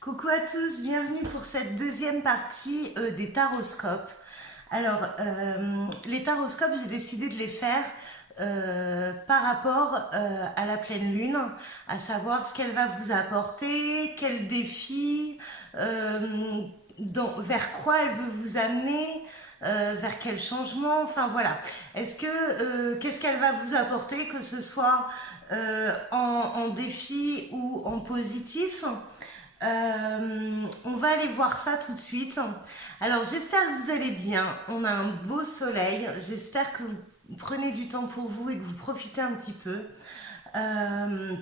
Coucou à tous, bienvenue pour cette deuxième partie des taroscopes. Alors, les taroscopes, j'ai décidé de les faire par rapport à la pleine lune, à savoir ce qu'elle va vous apporter, quels défis, vers quoi elle veut vous amener, vers quel changement, enfin voilà. Qu'est-ce qu'elle va vous apporter, que ce soit en défi ou en positif. On va aller voir ça tout de suite. Alors j'espère que vous allez bien. On a un beau soleil. J'espère que vous prenez du temps pour vous et que vous profitez un petit peu. Euh,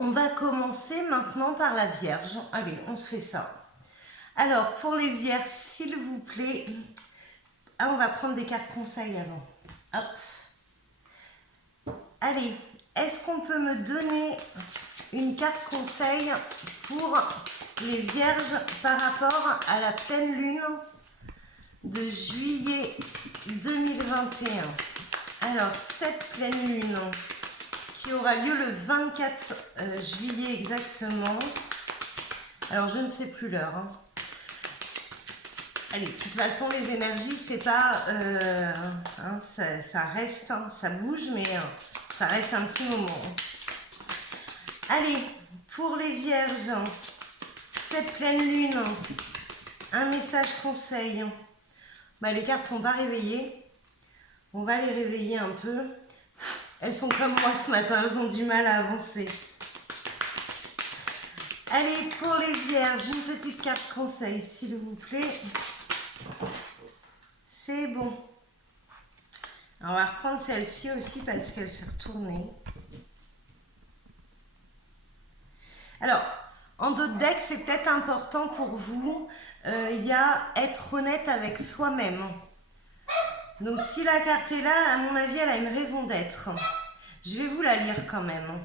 on va commencer maintenant par la Vierge. Allez, on se fait ça. Alors pour les Vierges, s'il vous plaît, on va prendre des cartes conseils avant. Hop. Allez, est-ce qu'on peut me donner une carte conseil pour les Vierges par rapport à la pleine lune de juillet 2021? Alors, cette pleine lune qui aura lieu le 24 juillet exactement. Alors, je ne sais plus l'heure. Allez, de toute façon, les énergies, c'est pas... ça reste, ça bouge, mais ça reste un petit moment. Allez, pour les Vierges, cette pleine lune, un message conseil. Les cartes ne sont pas réveillées. On va les réveiller un peu. Elles sont comme moi ce matin, elles ont du mal à avancer. Allez, pour les Vierges, une petite carte conseil, s'il vous plaît. C'est bon. Alors, on va reprendre celle-ci aussi parce qu'elle s'est retournée. Alors, en d'autres decks, c'est peut-être important pour vous. Il y a être honnête avec soi-même. Donc, si la carte est là, à mon avis, elle a une raison d'être. Je vais vous la lire quand même.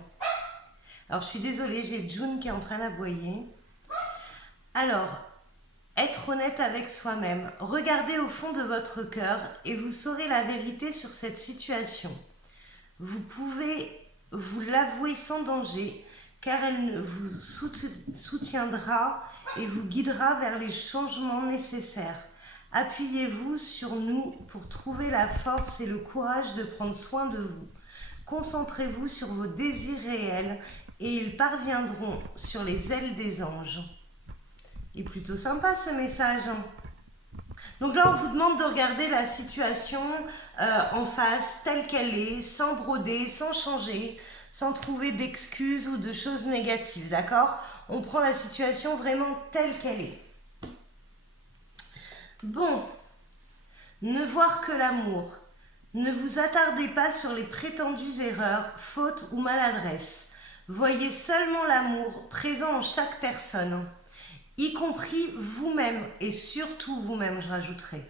Alors, je suis désolée, j'ai June qui est en train d'aboyer. Alors, être honnête avec soi-même. Regardez au fond de votre cœur et vous saurez la vérité sur cette situation. Vous pouvez vous l'avouer sans danger, car elle vous soutiendra et vous guidera vers les changements nécessaires. Appuyez-vous sur nous pour trouver la force et le courage de prendre soin de vous. Concentrez-vous sur vos désirs réels et ils parviendront sur les ailes des anges. Il est plutôt sympa ce message. Donc là, on vous demande de regarder la situation en face, telle qu'elle est, sans broder, sans changer, sans trouver d'excuses ou de choses négatives, d'accord? On prend la situation vraiment telle qu'elle est. Bon, ne voir que l'amour. Ne vous attardez pas sur les prétendues erreurs, fautes ou maladresses. Voyez seulement l'amour présent en chaque personne, y compris vous-même et surtout vous-même, je rajouterai.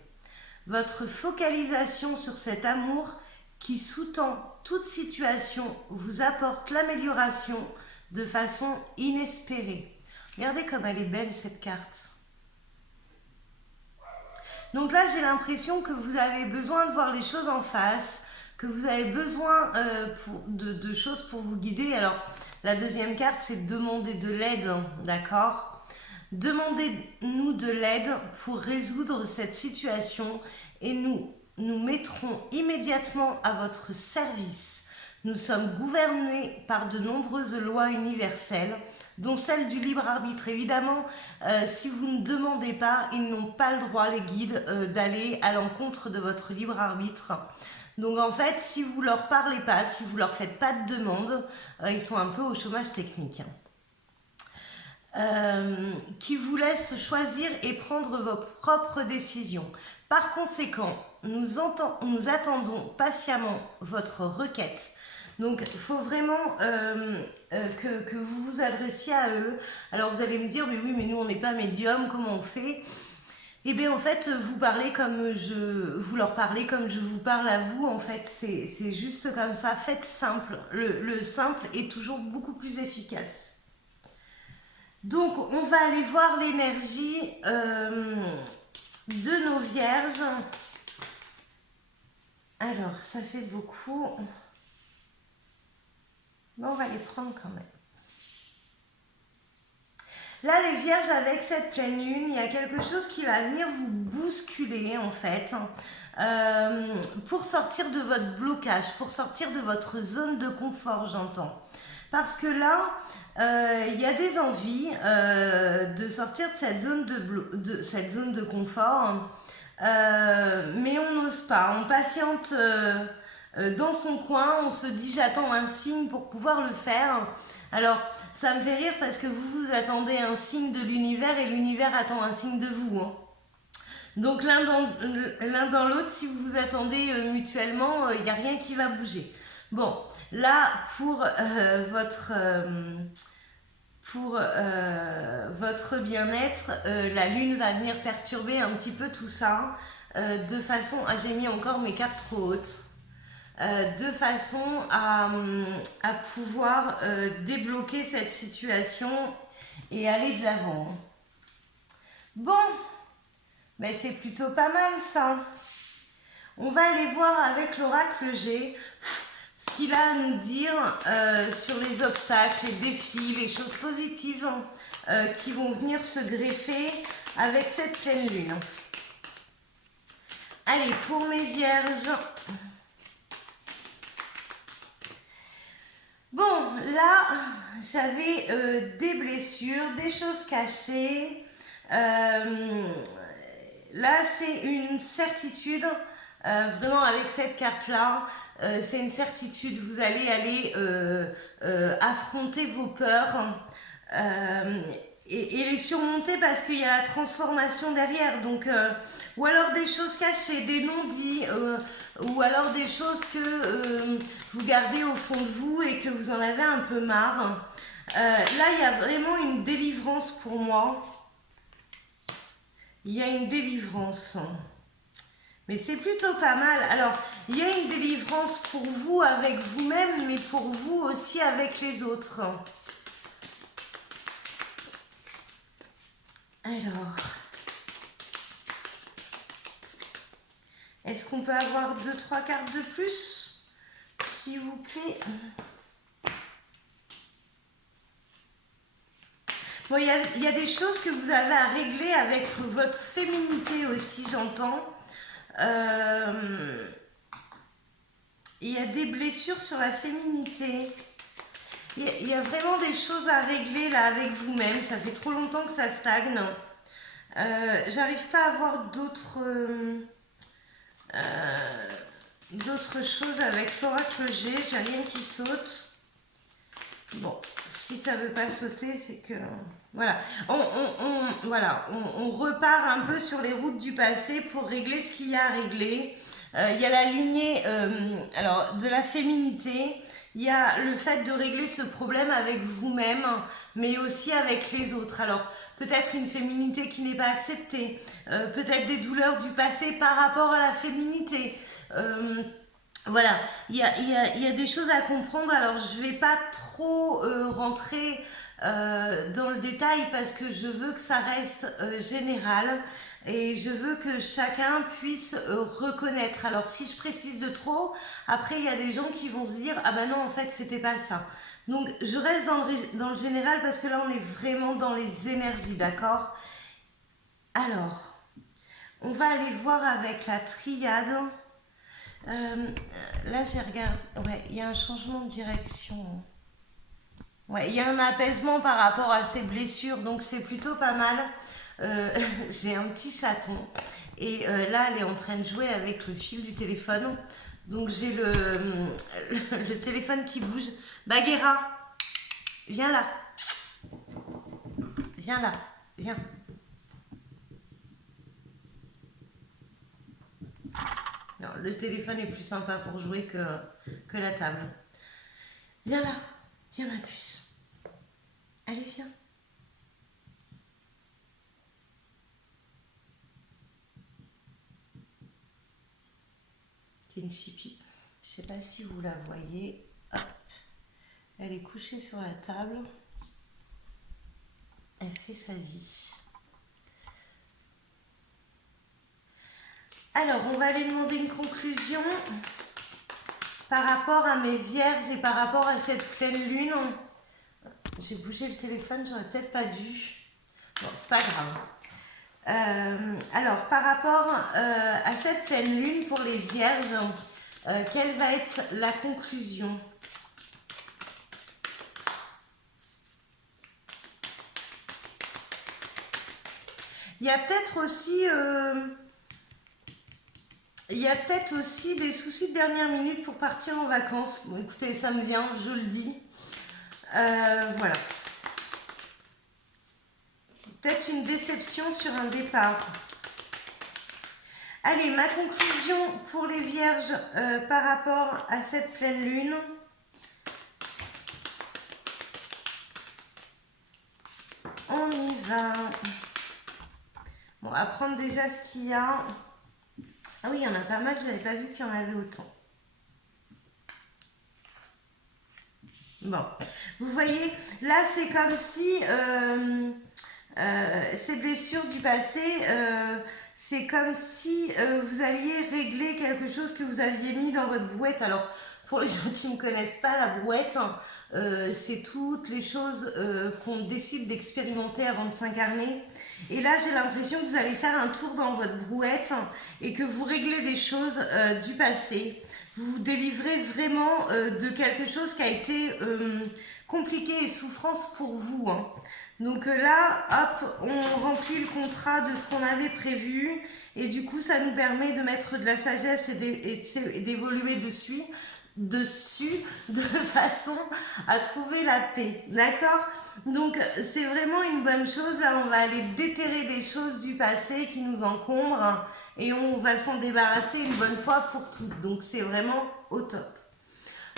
Votre focalisation sur cet amour qui sous-tend toute situation vous apporte l'amélioration de façon inespérée. Regardez comme elle est belle cette carte. Donc là, j'ai l'impression que vous avez besoin de voir les choses en face, que vous avez besoin de choses pour vous guider. Alors, la deuxième carte, c'est demander de l'aide, d'accord? Demandez-nous de l'aide pour résoudre cette situation et nous mettrons immédiatement à votre service. Nous sommes gouvernés par de nombreuses lois universelles, dont celle du libre arbitre. Évidemment, si vous ne demandez pas, ils n'ont pas le droit, les guides, d'aller à l'encontre de votre libre arbitre. Donc en fait, si vous ne leur parlez pas, si vous ne leur faites pas de demande, ils sont un peu au chômage technique. Qui vous laisse choisir et prendre vos propres décisions. Par conséquent, nous attendons patiemment votre requête. Donc, il faut vraiment que vous vous adressiez à eux. Alors, vous allez me dire, mais oui, mais nous, on n'est pas médium, comment on fait? Eh bien, en fait, vous leur parlez comme je vous parle à vous. En fait, c'est juste comme ça. Faites simple. Le simple est toujours beaucoup plus efficace. Donc, on va aller voir l'énergie de nos vierges. Alors, ça fait beaucoup. Mais on va les prendre quand même. Là, les vierges, avec cette pleine lune, il y a quelque chose qui va venir vous bousculer, en fait, pour sortir de votre blocage, pour sortir de votre zone de confort, j'entends. Parce que là, il y a des envies de sortir de cette zone de confort, mais on n'ose pas. On patiente dans son coin, on se dit j'attends un signe pour pouvoir le faire. Alors, ça me fait rire parce que vous attendez un signe de l'univers et l'univers attend un signe de vous, hein. Donc l'un dans l'autre, si vous vous attendez mutuellement, il n'y a rien qui va bouger. Bon, là, pour votre bien-être, la lune va venir perturber un petit peu tout ça, de façon... Ah, j'ai mis encore mes cartes trop hautes. De façon à pouvoir débloquer cette situation et aller de l'avant. Bon, ben c'est plutôt pas mal ça. On va aller voir avec l'oracle G ce qu'il a à nous dire sur les obstacles, les défis, les choses positives qui vont venir se greffer avec cette pleine lune. Allez, pour mes vierges... Bon, là, j'avais des blessures, des choses cachées. Là, c'est une certitude, vraiment avec cette carte-là, c'est une certitude. Vous allez aller affronter vos peurs et les surmonter parce qu'il y a la transformation derrière. Donc, ou alors des choses cachées, des non-dits, ou alors des choses que vous gardez au fond de vous et que vous en avez un peu marre. Là, il y a vraiment une délivrance pour moi. Il y a une délivrance. Mais c'est plutôt pas mal. Alors, il y a une délivrance pour vous avec vous-même, mais pour vous aussi avec les autres. Alors, est-ce qu'on peut avoir 2-3 cartes de plus, s'il vous plaît? Bon, il y a des choses que vous avez à régler avec votre féminité aussi, j'entends. Il y a des blessures sur la féminité. Il y a vraiment des choses à régler là avec vous-même. Ça fait trop longtemps que ça stagne. J'arrive pas à voir d'autres choses avec l'oracle G. J'ai rien qui saute. Bon, si ça veut pas sauter, c'est que... Voilà. On repart un peu sur les routes du passé pour régler ce qu'il y a à régler. Il y a la lignée alors, de la féminité. Il y a le fait de régler ce problème avec vous-même, mais aussi avec les autres. Alors, peut-être une féminité qui n'est pas acceptée. Peut-être des douleurs du passé par rapport à la féminité. Voilà, il y a des choses à comprendre. Alors, je ne vais pas trop rentrer dans le détail parce que je veux que ça reste général et je veux que chacun puisse reconnaître. Alors, si je précise de trop, après, il y a des gens qui vont se dire « Ah ben non, en fait, c'était pas ça ». Donc, je reste dans le général parce que là, on est vraiment dans les énergies, d'accord? Alors, on va aller voir avec la triade. Là, j'ai regardé. Ouais, il y a un changement de direction. Ouais, il y a un apaisement par rapport à ces blessures, donc c'est plutôt pas mal. J'ai un petit chaton et là, elle est en train de jouer avec le fil du téléphone. Donc j'ai le téléphone qui bouge. Bagheera, viens là. Viens là. Viens. Non, le téléphone est plus sympa pour jouer que la table. Viens là. Viens ma puce. Allez, viens. C'est une chipie. Je sais pas si vous la voyez. Hop. Elle est couchée sur la table. Elle fait sa vie. Alors, on va aller demander une conclusion par rapport à mes vierges et par rapport à cette pleine lune. J'ai bougé le téléphone, j'aurais peut-être pas dû. Bon, c'est pas grave. Alors, par rapport à cette pleine lune pour les vierges, quelle va être la conclusion? Il y a peut-être aussi des soucis de dernière minute pour partir en vacances. Bon, écoutez, ça me vient, je le dis. Voilà. Peut-être une déception sur un départ. Allez, ma conclusion pour les vierges par rapport à cette pleine lune. On y va. Bon, on va prendre déjà ce qu'il y a. Ah oui, il y en a pas mal, je n'avais pas vu qu'il y en avait autant. Bon, vous voyez, là c'est comme si ces blessures du passé, c'est comme si vous alliez régler quelque chose que vous aviez mis dans votre brouette. Alors, pour les gens qui ne connaissent pas la brouette, c'est toutes les choses qu'on décide d'expérimenter avant de s'incarner. Et là, j'ai l'impression que vous allez faire un tour dans votre brouette et que vous réglez des choses du passé. Vous vous délivrez vraiment de quelque chose qui a été compliqué et souffrance pour vous. Hein. Donc là, hop, on remplit le contrat de ce qu'on avait prévu et du coup, ça nous permet de mettre de la sagesse et d'évoluer dessus de façon à trouver la paix, d'accord? Donc c'est vraiment une bonne chose. Là on va aller déterrer des choses du passé qui nous encombrent et on va s'en débarrasser une bonne fois pour toutes, donc c'est vraiment au top.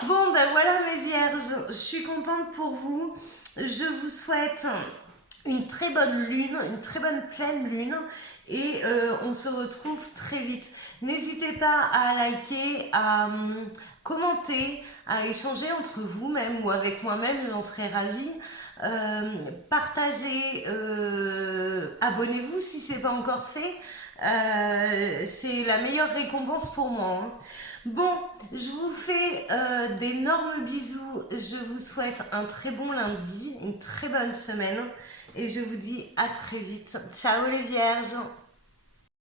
Bon ben voilà mes vierges, je suis contente pour vous, je vous souhaite une très bonne lune, une très bonne pleine lune et on se retrouve très vite. N'hésitez pas à liker, à commenter, à échanger entre vous-même ou avec moi-même, j'en serais ravie. Partagez, abonnez-vous si ce n'est pas encore fait. C'est la meilleure récompense pour moi. Hein. Bon, je vous fais d'énormes bisous. Je vous souhaite un très bon lundi, une très bonne semaine. Et je vous dis à très vite. Ciao les vierges!